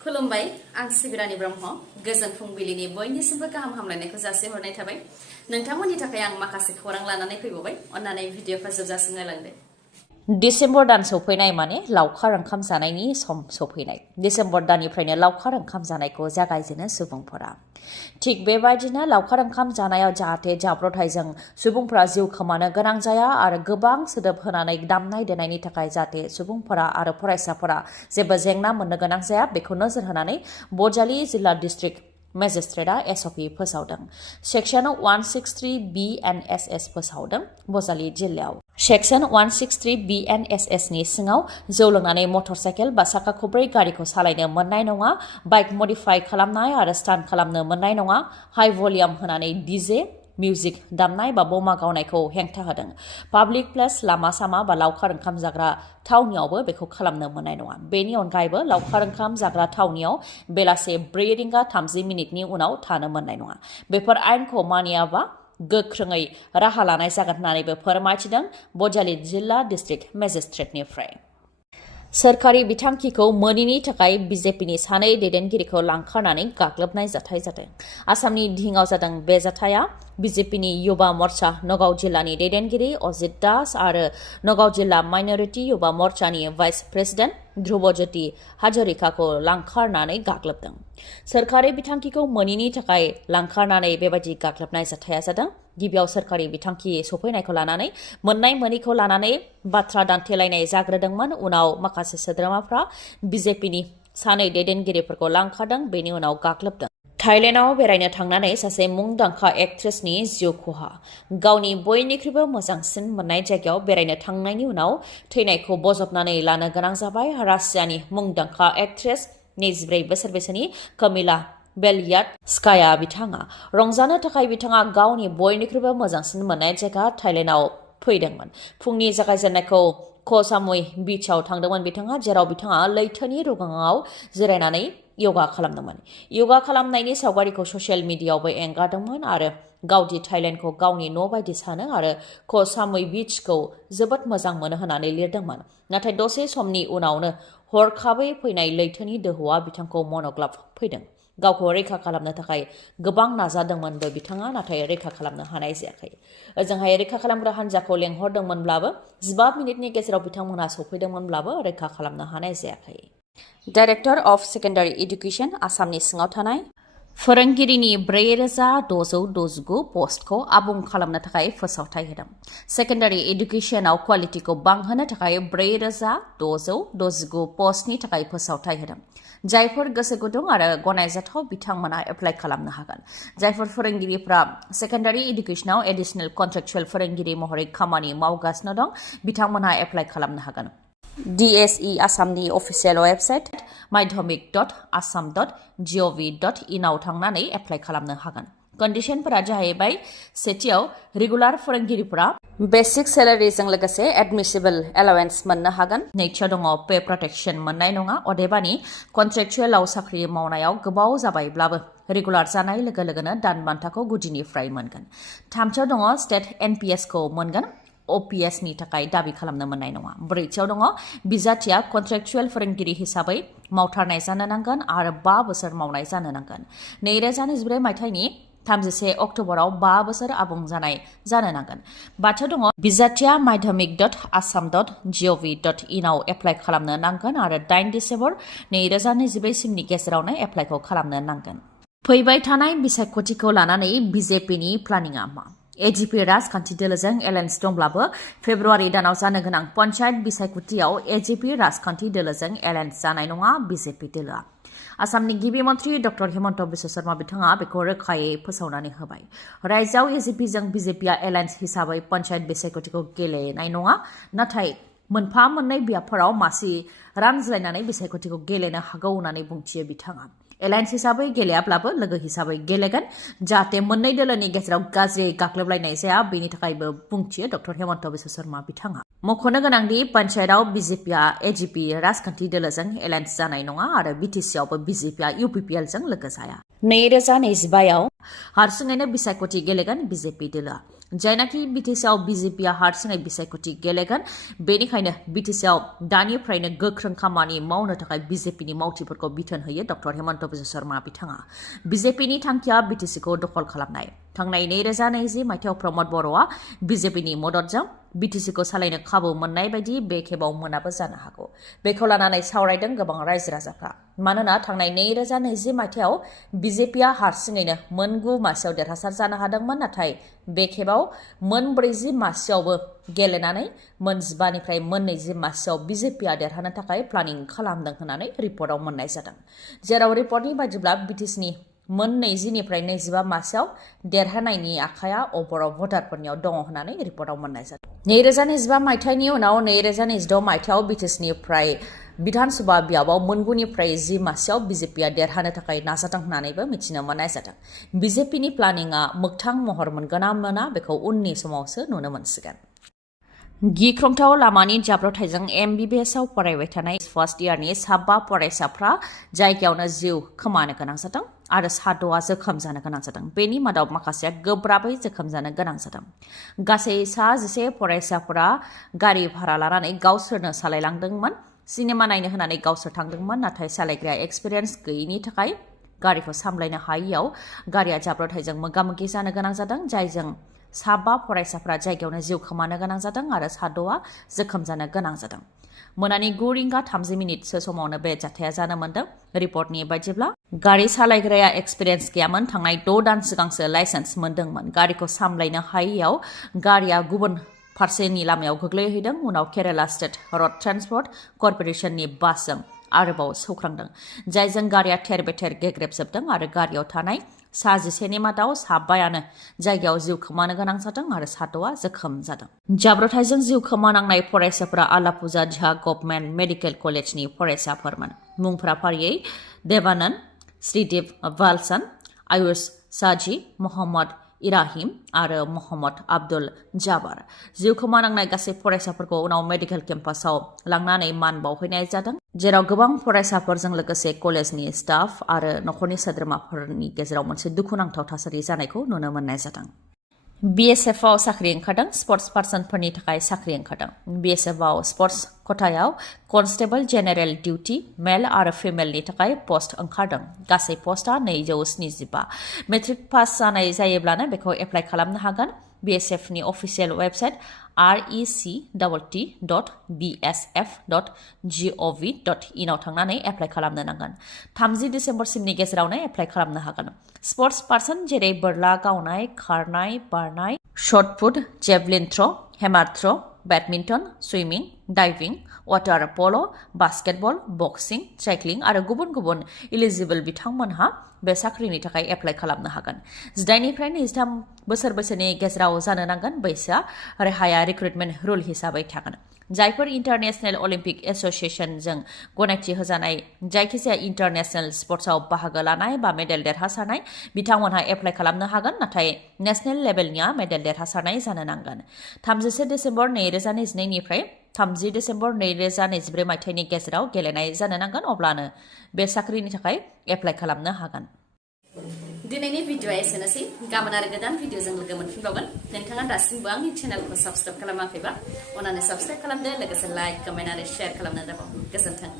खुलुमबाय आं सिबि रानि ब्रह्म गोजोन फुंबिलिनि बयनिसिमबो गाहाम हामलायनायखौ जासिहरनाय थाबाय नोंथांमोननि थाखाय आं माखासे खौरां लानानै फैबावबाय अन्नानै भिडिअखौ जोबजासिम नायलांदो डिसेम्बर दान सौफैनाय माने लावखार ओंखाम जानायनि सम सौफैनाय डिसेम्बर दाननिफ्रायनो लावखार ओंखाम जानायखौ जागायजेनो सुबुंफोरा थिग बेबायदिनो लावखार ओंखाम जानायाव जाहाथे जाब्रथायजों सुबुंफोरा जिउ खोमानो गोनां जाया आरो गोबां सोदोब होनानै दामनाय देनायनि थाखाय जाहाथे सुबुंफोरा आरो फरायसाफोरा जेबो जेंना मोननो गोनां जाया बेखौ नोजोर होनानै बजालि जिल्ला डिस्ट्रिक्ट मेजिस्ट्रेटआ एसअपि फोसावदों सेक्सन 163 BNSS फोसावदों बजालि जिल्लायाव सेक्सन 163 BNSS नि सिङाव जौ लोंनानै मटर साइकेल बा साखा खब्रै गारिखौ सालायनो मोननाय नङा बाइक मडिफाइ खालामनाय आरो स्टान्ट खालामनो मोननाय नङा हाइ भलिउम होनानै डीजे मिउजिक दामनाय बा बमा गावनायखौ हेंथा होदों पाब्लिक प्लेस लामा सामा बा लावखार ओंखाम जाग्रा थावनियावबो बेखौ खालामनो मोननाय नङा बेनि अनगायैबो लावखार ओंखाम जाग्रा थावनियाव बेलासे 4 रिंगा 30 मिनिटनि उनाव थानो मोननाय नङा बेफोर आयेनखौ मानियाबा गोख्रोङै राहा लानाय जागोन होननानैबो फोरमायथिदों बजालि जिल्ला डिस्ट्रिक्ट मेजिस्ट्रेटनिफ्राय सोरखारि बिथांखिखौ मोनिनि थाखाय बिजेपिनि सानै दैदेनगिरिखौ लांखारनानै गाग्लोबनाय जाथाय जादों आसामनि दिहिङाव जादों बे जाथाया बिजेपिनि युवा मर्चा नगाव जिल्लानि दैदेनगिरि अजित दास आरो नगाव जिल्ला माइनरिटि युवा मर्चानि भाइस प्रेसिडेन्ट ध्रुवज्योति हाजरिकाखौ लांखारनानै गाग्लोबदों सोरखारि बिथांखिखौ मोनिनि थाखाय लांखारनानै बेबायदि गाग्लोबनाय जाथाया जादों गिबियाव सोरखारि बिथांखि सफैनायखौ लानानै मोननाय मोनिखौ लानानै बाथ्रा दान्थेलायनाय जाग्रोदोंमोन उनाव माखासे सोद्रोमाफ्रा बिजेपिनि सानै दैदेनगिरिफोरखौ लांखारदों बेनि उनाव गाग्लोबदों थाइलेन्डआव बेरायनो थांनानै सासे मुंदांखा एक्ट्रेसनि जिउ खहा गावनि बयनिख्रुइबो मोजांसिन मोननाय जायगायाव बेरायनो थांनायनि उनाव थैनायखौ बजबनानै लानो गोनां जाबाय रासियानि मुंदांखा एक्ट्रेस 22 बोसोर बैसोनि कमिला बेलियाटस्काया बिथाङा रंजानो थाखाय बिथाङा गावनि बयनिख्रुइबो मोजांसिन मोननाय जायगा थाइलेन्डआव फैदोंमोन फुंनि जागायजेननायखौ ख'सामुइ बीचआव थांदोंमोन बिथाङा जेराव बिथाङा लैथोनि रुगुङाव जिरायनानै योगा खालामदोंमोन योगा खालामनायनि सावगारिखौ ससियेल मिडियायावबो एंगारदोंमोन आरो गावदि थाइलेन्डखौ गावनि न' बायदि सानो आरो ख'सामुइ बीचखौ जोबोद मोजां मोनो होननानै लिरदोंमोन नाथाय दसे समनि उनावनो हरखाबै फैनाय लैथोनि दोहौआ बिथांखौ मनग्लाब फैदों गावखौ रैखा खालामनो थाखाय गोबां नाजादोंमोनबो बिथाङा नाथाय रैखा खालामनो हानाय जायाखै ओजोंहाय रैखा खालामग्रा हान्जाखौ लेंहरदोंमोनब्लाबो 15 मिनिटनि गेजेराव बिथांमोनहा सफैदोंमोनब्लाबो रैखा खालामनो हानाय जायाखै डाइरेक्टर अफ सेकेन्डारि एडुकेसन आसामनि सिङाव थानाय फोरोंगिरिनि 4669 पस्टखौ आबुं खालामनो थाखाय फोसावथाय होदों सेकेन्डारि एडुकेसनाव क्वालिटिखौ बांहोनो थाखाय 4669 पस्टनि थाखाय फोसावथाय होदों जायफोर गोसो गुदुं आरो गनायजाथाव बिथांमोना एप्लाइ खालामनो हागोन जायफोर फोरोंगिरिफ्रा सेकेन्डारि एडुकेसनाव एडिशनेल कन्ट्रेक्चुएल फोरोंगिरि महरै खामानि मावगासिनो दं बिथांमोनहा एप्लाइ खालामनो हागोन DSE आसामनि अफिसियेल वेबसाइट माध्यमिक.assam.gov.in आव थांनानै एप्लाइ खालामनो हागोन कन्डिशनफोरा जाहैबाय सेथियाव रेगुलार फोरोंगिरिफोरा बेसिक सेलारिजों लोगोसे एडमिसिबल एलावेन्स मोननो हागोन नैथियाव दङ पे प्रटेक्शन मोननाय नङा अदेबानि कन्ट्रेक्चुएलाव साख्रि मावनायाव गोबाव जाबायब्लाबो रेगुलार जानाय लोगो लोगोनो दान बान्थाखौ गुदिनिफ्राय मोनगोन थामथियाव दङ स्टेट NPS खौ मोनगोन OPS नि थाखाय दाबि खालामनो मोननाय नङा ब्रैथियाव दङ बिजाथिया कन्ट्रेक्चुएल फोरोंगिरि हिसाबै मावथारनाय जानो नांगोन आरो 5 बोसोर मावनाय जानो नांगोन 2024 मायथाइनि 31 अक्ट'बराव 5 बोसोर आबुं जानाय जानो नांगोन बाथियाव दङ बिजाथिया माध्यमिक.assam.gov.in आव एप्लाइ खालामनो नांगोन आरो 8 डिसेम्बर 2024 सिमनि गेजेरावनो एप्लाइखौ खालामनो नांगोन फैबाय थानाय बिसायख'थिखौ लानानै बिजेपिनि प्लानिंआ मा AGP राजखान्थि दोलोजों एलायन्स दंब्लाबो फेब्रुवारि दानाव जानो गोनां पन्चायत बिसायख'थियाव AGP राजखान्थि दोलोजों एलायन्स जानाय नङा बिजेपि दोलोआ आसामनि गिबि मन्थ्रि डक्टर हेमन्त बिश्व शर्मा बिथाङा बेखौ रोखायै फोसावनानै होबाय रायजोआव AGPजों बिजेपिया एलायन्स हिसाबै पन्चायत बिसायख'थिखौ गेलेनाय नङा नाथाय मोनफा मोननै बियाबफोराव मासि रानज्लायनानै बिसायख'थिखौ गेलेनो हागौ होननानै बुंथियो बिथाङा एलायन्स हिसाबै गेलेयाब्लाबो लोगो हिसाबै गेलेगोन जाहाथे मोननै दोलोनि गेजेराव गाज्रि गाग्लोबलायनाय जाया बेनि थाखायबो बुंथियो डक्टर हेमन्त बिश्व शर्मा बिथाङा मख'नो गोनांदि पन्चायतआव बिजेपिया AGP राजखान्थि दोलोजों एलायन्स जानाय नङा आरो BTCआवबो बिजेपिया UPPL जों लोगो जाया 2025 आव हारसिङैनो बिसायख'थि गेलेगोन बिजेपि दोलोआ जायनाखि बिटिसिआव बिजेपिआ हारसिङै बिसायख'थि गेलेगोन बेनिखायनो बिटिसिआव दानिफ्रायनो गोख्रों खामानि मावनो थाखाय बिजेपिनि मावथिफोरखौ बिथोन होयो डक्टर हेमन्त बिश्व शर्मा बिथाङा बिजेपिनि थांखिया बिटिसिखौ दखल खालामनाय थांनाय 2020 मायथाइयाव प्रमद बर'आ बिजेपिनि मददजों बिटिसिखौ सालायनो खाबु मोननाय बायदि बे खेबाव मोनाबो जानो हागौ बेखौ लानानै सावरायदों गोबां रायजो राजाफ्रा मानोना थांनाय 2020 मायथाइयाव बिजेपिआ हारसिङैनो मोन 9 मासियाव देरहासार जानो हादोंमोन नाथाय बे खेबाव मोन 40 मासियावबो गेलेनानै मोन 15 निफ्राय मोन 20 मासियाव बिजेपिआ देरहानो थाखाय प्लानिं खालामदों होननानै रिपर्टआव मोननाय जादों जेराव रिपर्टनि बायदिब्ला बिटिसिनि मोन 20 निफ्राय 25 मासियाव देरहानायनि आखाया अबराव भटारफोरनियाव दङ होननानै रिपर्टआव मोननाय जादों 2025 मायथाइनि उनाव 2026 मायथाइयाव बिटिसिनिफ्राय विधानसभा बियाबाव मोन 9 निफ्राय 10 मासियाव बिजेपिआ देरहानो थाखाय नाजादों होननानैबो मिथिनो मोननाय जादों बिजेपिनि प्लानिंआ मोगथां महर मोनगोन ना मोना बेखौ उननि समावसो नुनो मोनसिगोन गिख्रंथाव लामानि जाब्रबथायजों MBBSआव फरायबाय थानाय फार्स्ट इयारनि साबा फरायसाफ्रा जायगायावनो जिउ खोमानो गोनां जादों आरो साद'आ जोखोम जानो गोनां जादों बेनि मादाव माखासेया गोब्राबै जोखोम जानो गोनां जादों गासै 11 फरायसाफोरा गारि भारा लानानै गावसोरनो सालायलांदोंमोन सिनेमा नायनो होनानै गावसोर थांदोंमोन नाथाय सालायग्राया एक्सपिरियेन्स गैयिनि थाखाय गारिखौ सामलायनो हायैयाव गारिया जाब्रबथायजों मोगा-मोगि जानो गोनां जादों जायजों साबा फरायसाफ्रा जायगायावनो जिउ खोमानो गोनां जादों आरो साद'आ जोखोम जानो गोनां जादों मोनानि 9 रिंगा 30 मिनिटसो समावनो बे जाथाया जानो मोन्दों रिपर्टनि बायदिब्ला गारि सालायग्राया एक्सपिरियेन्स गैयामोन थांनाय 6 दान सिगांसो लाइसेन्स मोन्दोंमोन गारिखौ सामलायनो हायैयाव गारिया गुबुन फारसेनि लामायाव गोग्लैहैदों उनाव केराला स्टेट रड ट्रान्सपर्ट कर्परेशननि बासजों आरोबाव सौख्रांदों जायजों गारिया थेर-बेथेर गेग्रेबजोबदों आरो गारियाव थानाय 11 नि मादाव साबायानो जायगायाव जिउ खोमानो गोनां जादों आरो साद'आ जोखोम जादों जाब्रबथायजों जिउ खोमानांनाय फरायसाफोरा आलापुझा झा गभर्नमेन्ट मेडिकेल कलेजनि फरायसाफोरमोन मुंफोरा फारियै देवानन्द श्रीदेव वालसन आयुष साजी मोहम्मद इराहिम आरो मोहम्मद आब्दुल जाबार जिउ खोमानांनाय गासै फरायसाफोरखौ उनाव मेडिकेल केम्पासाव लांनानै मान बावहैनाय जादों जेराव गोबां फरायसाफोरजों लोगोसे कलेजनि स्टाफ आरो नखरनि सोद्रोमाफोरनि गेजेराव मोनसे दुखुनांथाव थासारि जानायखौ नुनो मोननाय जादों BSFआव साख्रि ओंखारदों स्पर्ट्स पार्सनफोरनि थाखाय साख्रि ओंखारदों BSFआव स्पर्ट्स खथायाव कनस्टेबल जेनेरेल डिउटी मेल आरो फिमेलनि थाखाय पस्ट ओंखारदों गासै पस्टआ 275 मेट्रिक पास जानाय जायोब्लानो बेखौ एप्लाइ खालामनो हागोन BSFनि अफिसियेल वेबसाइट rect.bsf.gov.in आव थांनानै एप्लाइ खालामनो नांगोन 30 डिसेम्बरसिमनि गेजेरावनो एप्लाइ खालामनो हागोन स्पर्ट्स पार्सन जेरै बोरला गावनाय खारनाय बारनाय शटपुट जेभलिन थ्र हेमार थ्र बैडमिंटन स्विमिं डाइभिं वाटार पल बास्केटबल बक्सिं साइक्लिं आरो गुबुन गुबुन इलिजिबल बिथांमोनहा बे साख्रिनि थाखाय एप्लाइ खालामनो हागोन 18 निफ्राय 23 बोसोर बैसोनि गेजेराव जानो नांगोन बैसोआ रेहाया रिक्रुटमेन्ट रुल हिसाबै थागोन जायफोर इन्टारनेशनेल अलिम्पिक एसोसिएशनजों गनायथि होजानाय जायखिजाया इन्टारनेशनेल स्पर्ट्सआव बाहागो लानाय बा मेडेल देरहासारनाय बिथांमोनहा एप्लाइ खालामनो हागोन नाथाय नेशनेल लेभेलनिया मेडेल देरहासारनाय जानो नांगोन 31 डिसेम्बर 2022 निफ्राय 30 डिसेम्बर 2024 मायथाइनि गेजेराव गेलेनाय जानो नांगोन अब्लानो बे साख्रिनि थाखाय एप्लाइ खालामनो हागोन दिनैनि भिडिअआ एसेनोसै गाबोन आरो गोदान भिडिअजों लोगो मोनफिनबावगोन नोंथाङा दासिमबो आंनि चेनेलखौ साबस्क्राइब खालामाखैबा अन्नानै साबस्क्राइब खालामदो लोगोसे लाइक कमेन्ट आरो शेयार खालामनो दाबाव गोजोन्थों